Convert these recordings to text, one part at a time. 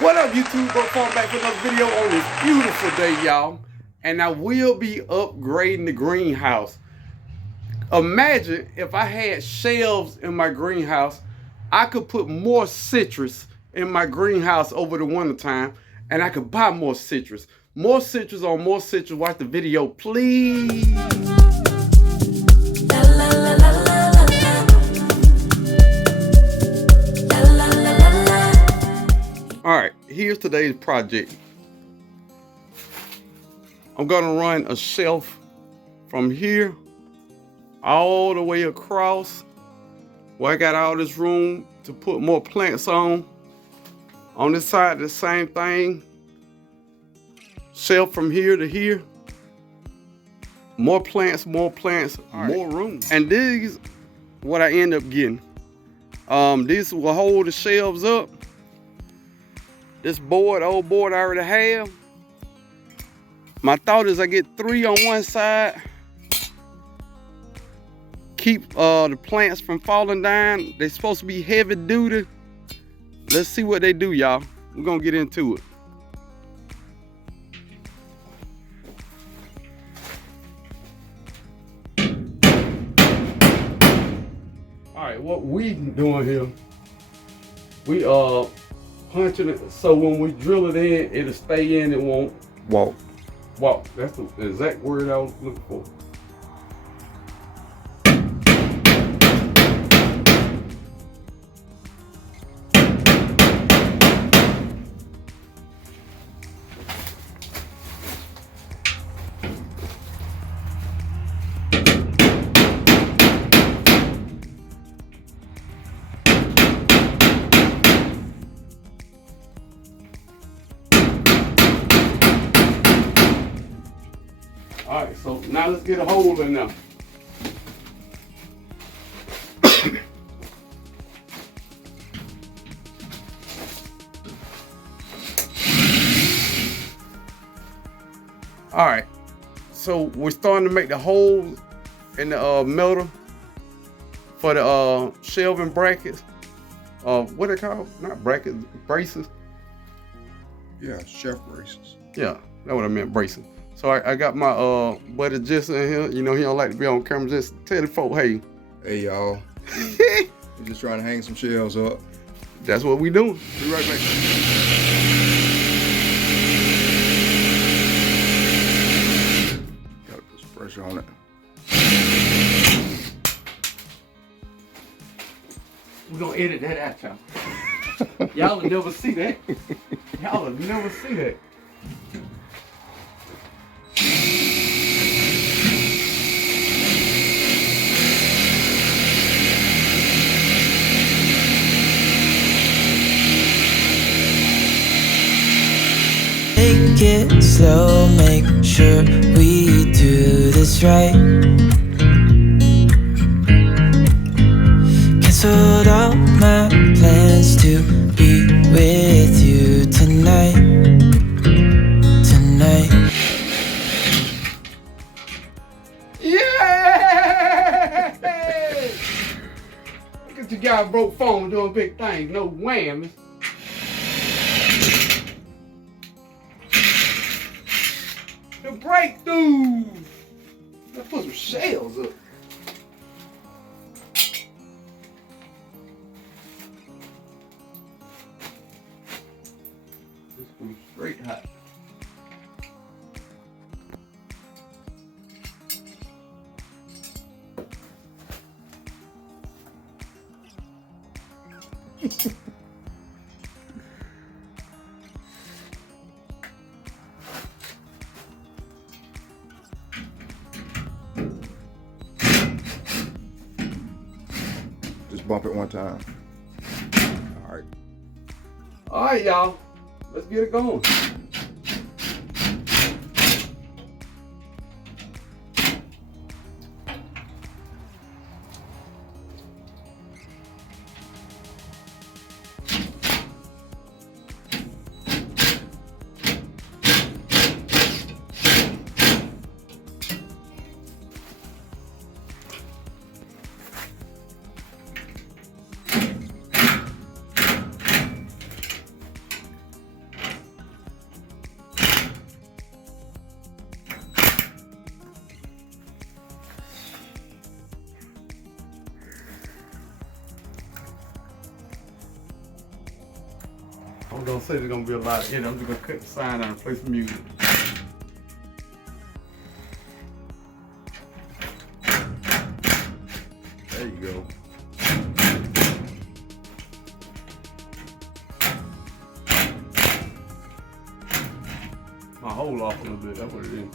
What up, YouTube? Brokefarmer back with another video on this beautiful day, y'all. And I will be upgrading the greenhouse. Imagine if I had shelves in my greenhouse, I could put more citrus in my greenhouse over the winter time, and I could buy more citrus. More citrus on more citrus. Watch the video, please. Alright, here's today's project. I'm gonna run a shelf from here all the way across where I got all this room to put more plants on. On this side, the same thing. Shelf from here to here. More plants, more room. And these, what I end up getting. This will hold the shelves up. This board, old board I already have. My thought is I get 3 on one side. Keep the plants from falling down. They're supposed to be heavy duty. Let's see what they do, y'all. We're gonna get into it. All right, what we doing here, we punching it so when we drill it in, it'll stay in, it won't walk. That's the exact word I was looking for. All right, so now let's get a hole in there. All right, so we're starting to make the holes in the metal for the shelving brackets. What are they called? Not brackets, braces. Yeah, shelf braces. Yeah, that's what I meant, braces. So I got my buddy Jesse in here. You know, he don't like to be on camera. Just tell the folk, hey. Hey, y'all. We're just trying to hang some shelves up. That's what we doing. Be right back. Gotta put some pressure on it. We're gonna edit that out, y'all. Y'all will never see that. Y'all will never see that. Take it slow, make sure we do this right. Canceled all my plans to be with you tonight. Yeah! Look at you guys Brokefarmer doing big things, no whammies. The breakthrough! Let's put some shells up. This one's straight hot. Just bump it one time. All right. All right, y'all. Let's get it going. I'm gonna say there's gonna be a lot of it. I'm just gonna cut the sign out and play some music. There you go. My hole off a little bit, that's what it is.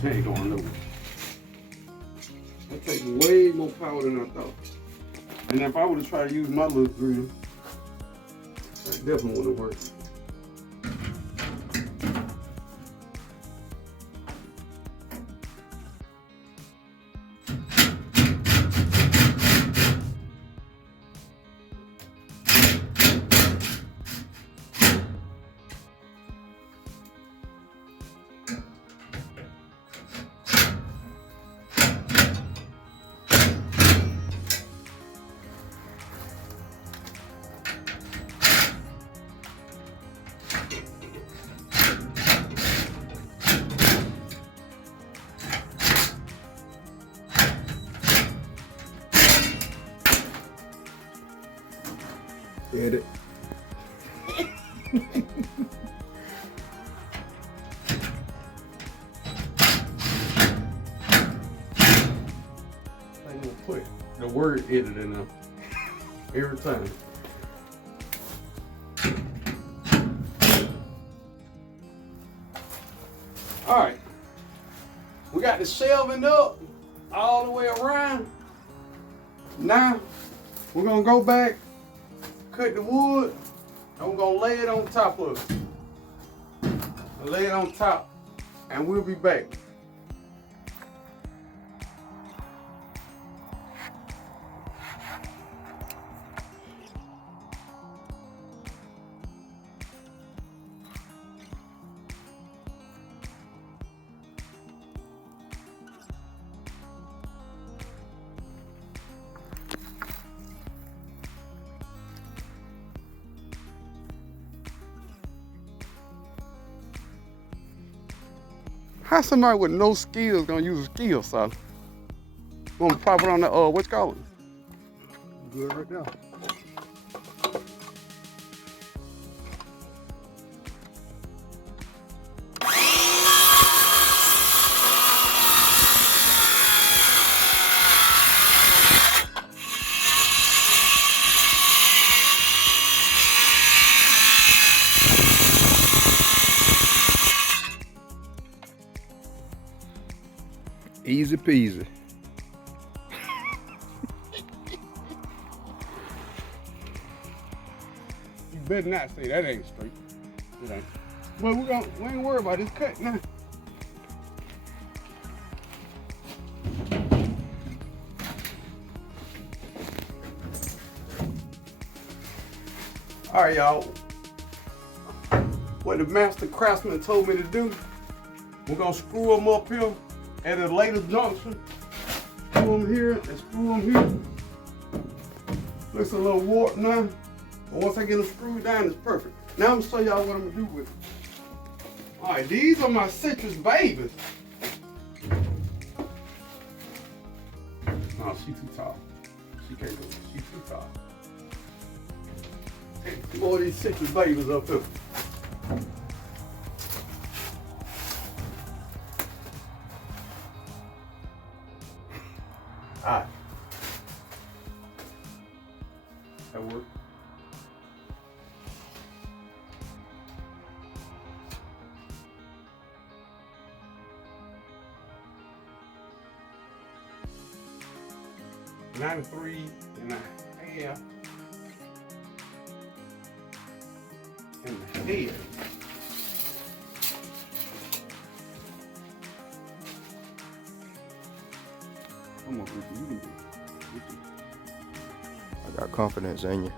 She ain't going nowhere. That takes way more power than I thought. And if I would have tried to use my little drill, that definitely would have worked. Edit. I'm gonna put the word edit in there every time. All right, we got the shelving up all the way around. Now we're gonna go back, cut the wood, and we're gonna lay it on top of it. Lay it on top, and we'll be back. How somebody with no skills gonna use a skill saw? Gonna pop it on the what you call it? Good right now. Easy peasy. You better not say that ain't straight. It ain't. But we ain't worried about this cut now. All right, y'all. What the master craftsman told me to do, we're gonna screw them up here at a later junction. Screw them here and screw them here. Looks a little warped now, but once I get them screwed down, it's perfect. Now I'm gonna show y'all what I'm gonna do with it. All right, these are my citrus babies. No, she's too tall. She can't go. She's too tall. Take more of these citrus babies up here. Alright. That worked. $93.5 and a half. Come on, Ricky, you can do it. I got confidence in you.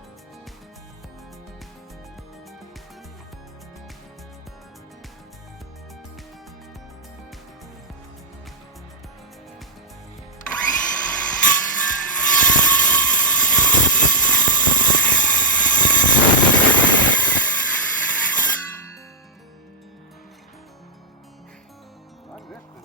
Like that now.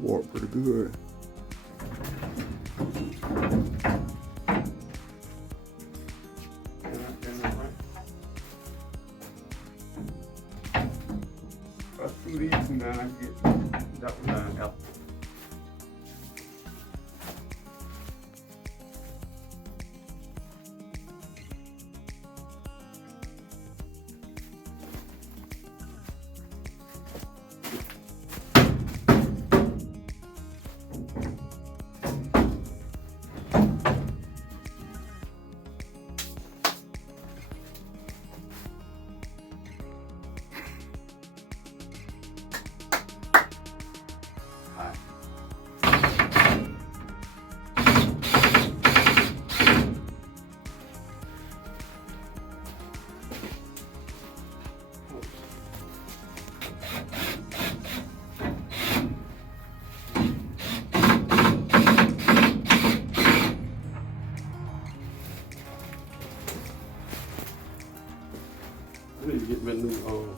Warped pretty good. If I screw these two down, I get that one down out. I need to get me a new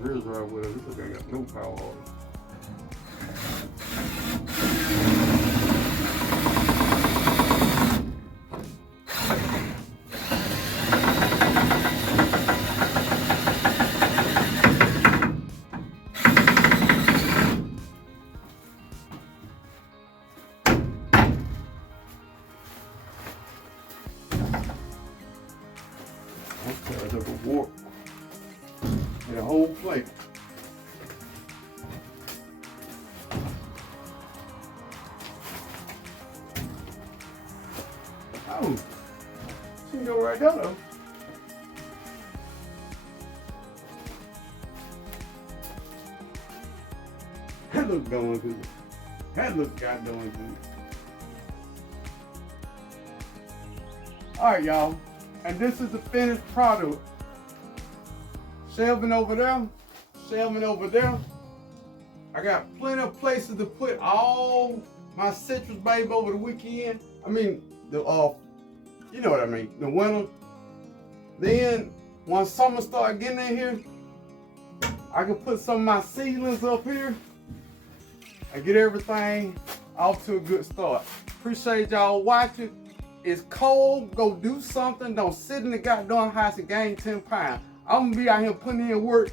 rear drive with it. This thing ain't got no power on it. Okay, there's a warp in a whole plate. Oh, she can go right down though. That looks going good. That looks goddamn good. All right, y'all. And this is the finished product. Shelving over there, shelving over there. I got plenty of places to put all my citrus, baby, over the weekend. I mean, the you know what I mean, the winter. Then, once summer start getting in here, I can put some of my seedlings up here and get everything off to a good start. Appreciate y'all watching. It's cold, go do something. Don't sit in the goddamn house and gain 10 pounds. I'm gonna be out here putting in work,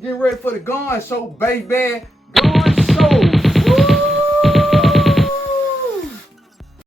getting ready for the gun show, baby. Gun